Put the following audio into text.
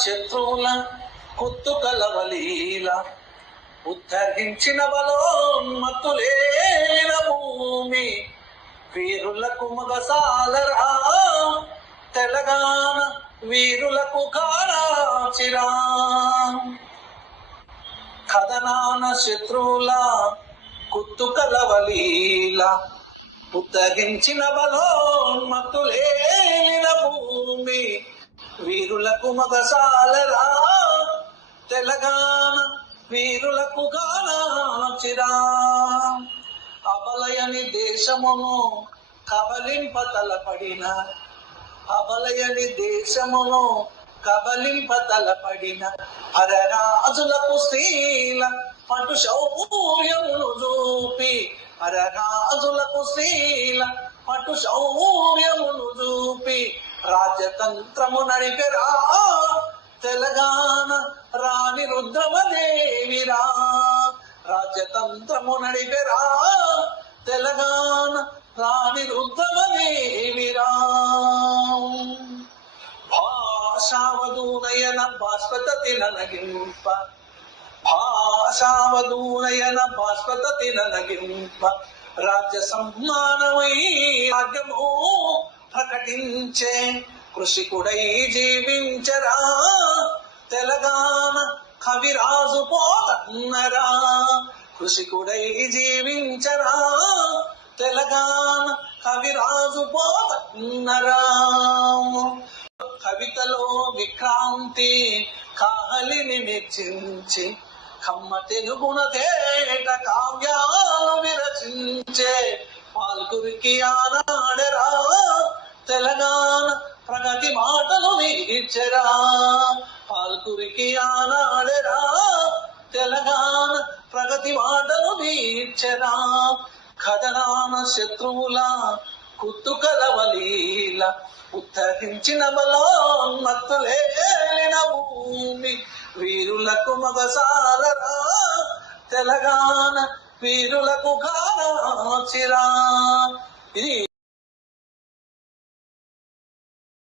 శత్రువుల కుత్తు కలవలీల ఉద్ధరించిన బలోన్మత్తులేన భూమి వీరులకు మగసాలరా తెలంగాణ వీరులకు కారాచిరా కథనాన శత్రువుల కుత్తు కలవలీల ఉద్ధరించిన బలోన్మత్తులేన భూమి వీరులకు మగసాలరా తెలంగాణ వీరులకు కారాచిరా అబలయని దేశమును కబలింప తలపడిన అబలయని దేశమును కబలింప తలపడిన హరరాజులకు స్త్రీల పటు శౌర్యమును చూపి హరరాజులకు స్త్రీల పటు శౌర్యమును చూపి రాజ్యతంత్రము నడిపెరా తెలంగాణ రాణి రుద్రమదేవిరా రాజ్యతంత్రము నడిపెరా తెలంగాణ రాణి రుద్రమదేవిరా భాషావధూనయన బాష్పతతి ననగింప భాషావధూనయన బాష్పతతి ననగింప రాజ్య సమ్మానమై రాజ్యము ప్రకటించే కృషికుడై జీవించరా తెలంగాణ కవిరాజు పోతన్నరా కృషికుడై జీవించరా తెలంగాణ కవిరాజు పోతన్నరా కవితలో విక్రాంతి కాహలిని మెచ్చించి కమ్మ తెలుగున తేట కావ్యాలు విరచించే పాల్గురికి ఆనాడరా తెలంగాణ ప్రగతి మాటలు నీర్చరా పాల్గురికి ఆనాడరా తెలంగాణ ప్రగతి మాటలు నీర్చరా కథనాన శత్రువుల కుత్తు కలవలీల ఉద్ధరించిన బలోన్మత్తులేన భూమి వీరులకు మగసాలరా తెలంగాణ వీరులకు కారాచిరా ఇది